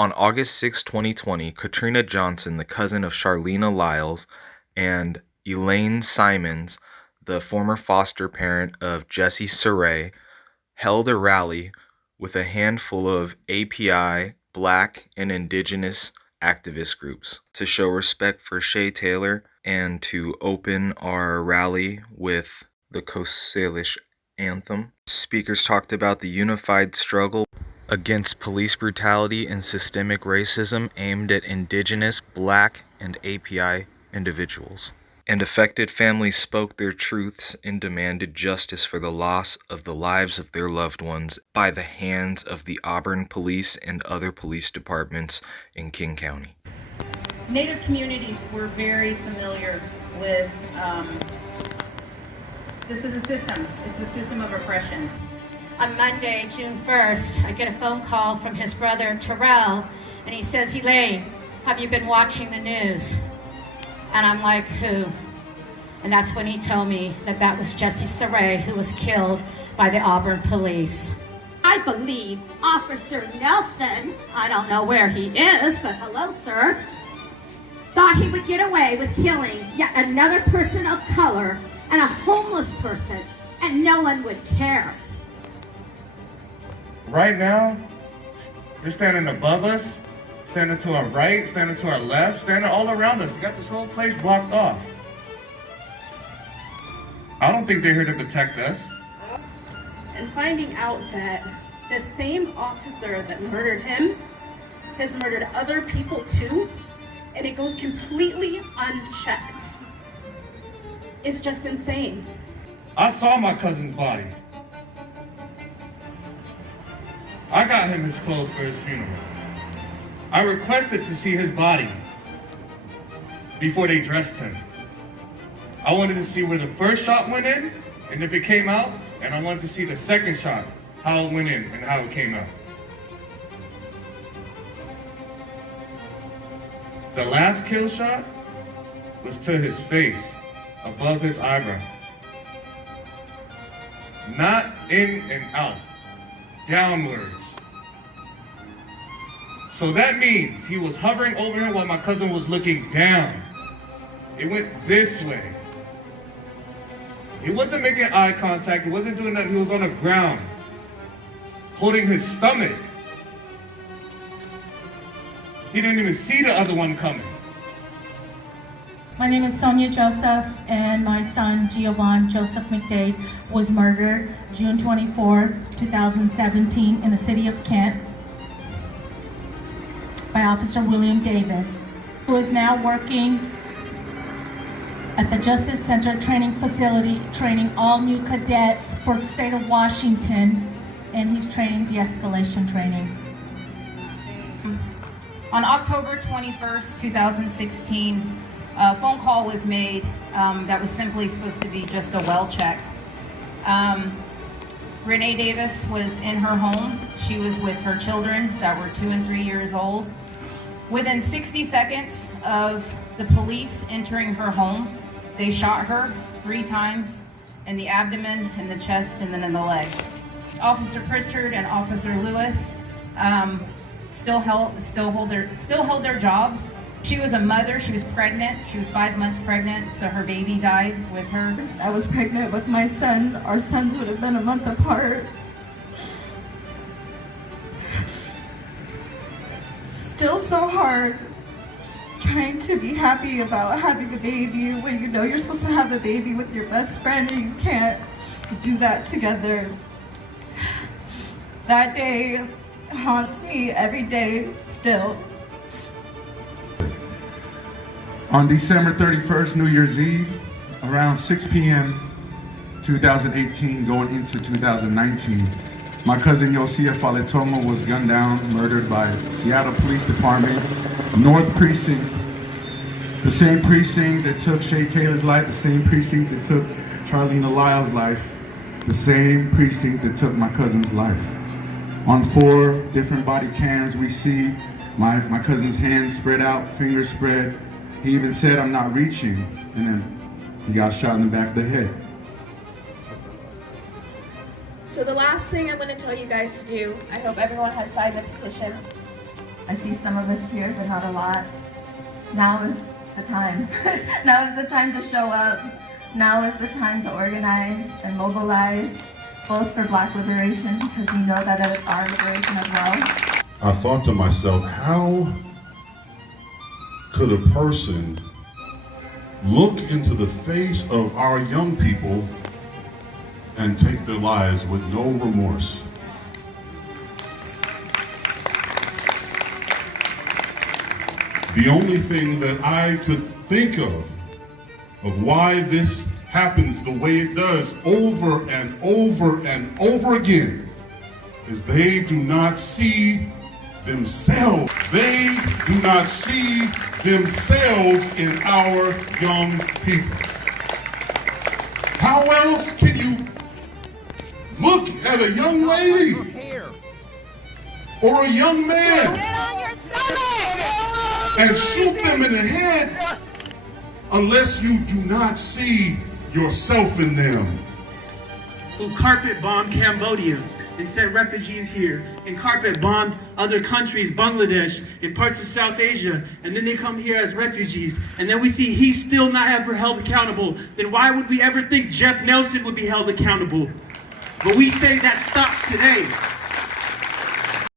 On August 6, 2020, Katrina Johnson, the cousin of Charleena Lyles, and Elaine Simons, the former foster parent of Jesse Sarey, held a rally with a handful of API, Black, and Indigenous activist groups to show respect for Shay Taylor and to open our rally with the Coast Salish anthem. Speakers talked about the unified struggle against police brutality and systemic racism aimed at Indigenous, Black, and API individuals. And affected families spoke their truths and demanded justice for the loss of the lives of their loved ones by the hands of the Auburn Police and other police departments in King County. Native communities were very familiar with, this is a system. It's a system of oppression. On Monday, June 1st, I get a phone call from his brother, Terrell, and he says, "Elaine, have you been watching the news?" And I'm like, "Who?" And that's when he told me that that was Jesse Sarey, who was killed by the Auburn police. I believe Officer Nelson, I don't know where he is, but hello, sir, thought he would get away with killing yet another person of color and a homeless person, and no one would care. Right now, they're standing above us, standing to our right, standing to our left, standing all around us. They got this whole place blocked off. I don't think they're here to protect us. And finding out that the same officer that murdered him has murdered other people too, and it goes completely unchecked, is just insane. I saw my cousin's body. I got him his clothes for his funeral. I requested to see his body before they dressed him. I wanted to see where the first shot went in and if it came out, and I wanted to see the second shot, how it went in and how it came out. The last kill shot was to his face, above his eyebrow. Not in and out, downwards. So that means he was hovering over him while my cousin was looking down. It went this way. He wasn't making eye contact, he wasn't doing that, he was on the ground, holding his stomach. He didn't even see the other one coming. My name is Sonia Joseph, and my son Giovonn Joseph McDade was murdered June 24, 2017 in the city of Kent by Officer William Davis, who is now working at the Justice Center training facility, training all new cadets for the state of Washington, and he's training de-escalation training. On October 21st, 2016, a phone call was made that was simply supposed to be just a well check. Renee Davis was in her home. She was with her children that were 2 and 3 years old. Within 60 seconds of the police entering her home, they shot her 3 times in the abdomen, in the chest, and then in the leg. Officer Pritchard and Officer Lewis still held their jobs. She was a mother, she was pregnant, she was 5 months pregnant, so her baby died with her. I was pregnant with my son. Our sons would have been a month apart. Still so hard trying to be happy about having a baby when you know you're supposed to have a baby with your best friend and you can't do that together. That day haunts me every day still. On December 31st, New Year's Eve, around 6 p.m. 2018 going into 2019, my cousin Iosia Faletogo was gunned down, murdered by Seattle Police Department, North Precinct. The same precinct that took Shay Taylor's life, the same precinct that took Charleena Lyles' life, the same precinct that took my cousin's life. On 4 different body cams, we see my cousin's hands spread out, fingers spread. He even said, "I'm not reaching," and then he got shot in the back of the head. So the last thing I'm going to tell you guys to do, I hope everyone has signed the petition. I see some of us here, but not a lot. Now is the time. Now is the time to show up. Now is the time to organize and mobilize, both for Black liberation, because we know that it is our liberation as well. I thought to myself, how could a person look into the face of our young people and take their lives with no remorse? The only thing that I could think of why this happens the way it does over and over and over again is they do not see themselves. They do not see themselves in our young people. How else can you look at a young lady or a young man and shoot them in the head unless you do not see yourself in them? Who carpet bombed Cambodia and sent refugees here, and carpet bombed other countries, Bangladesh and parts of South Asia, and then they come here as refugees, and then we see he's still not ever held accountable. Then why would we ever think Jeff Nelson would be held accountable? But we say that stops today.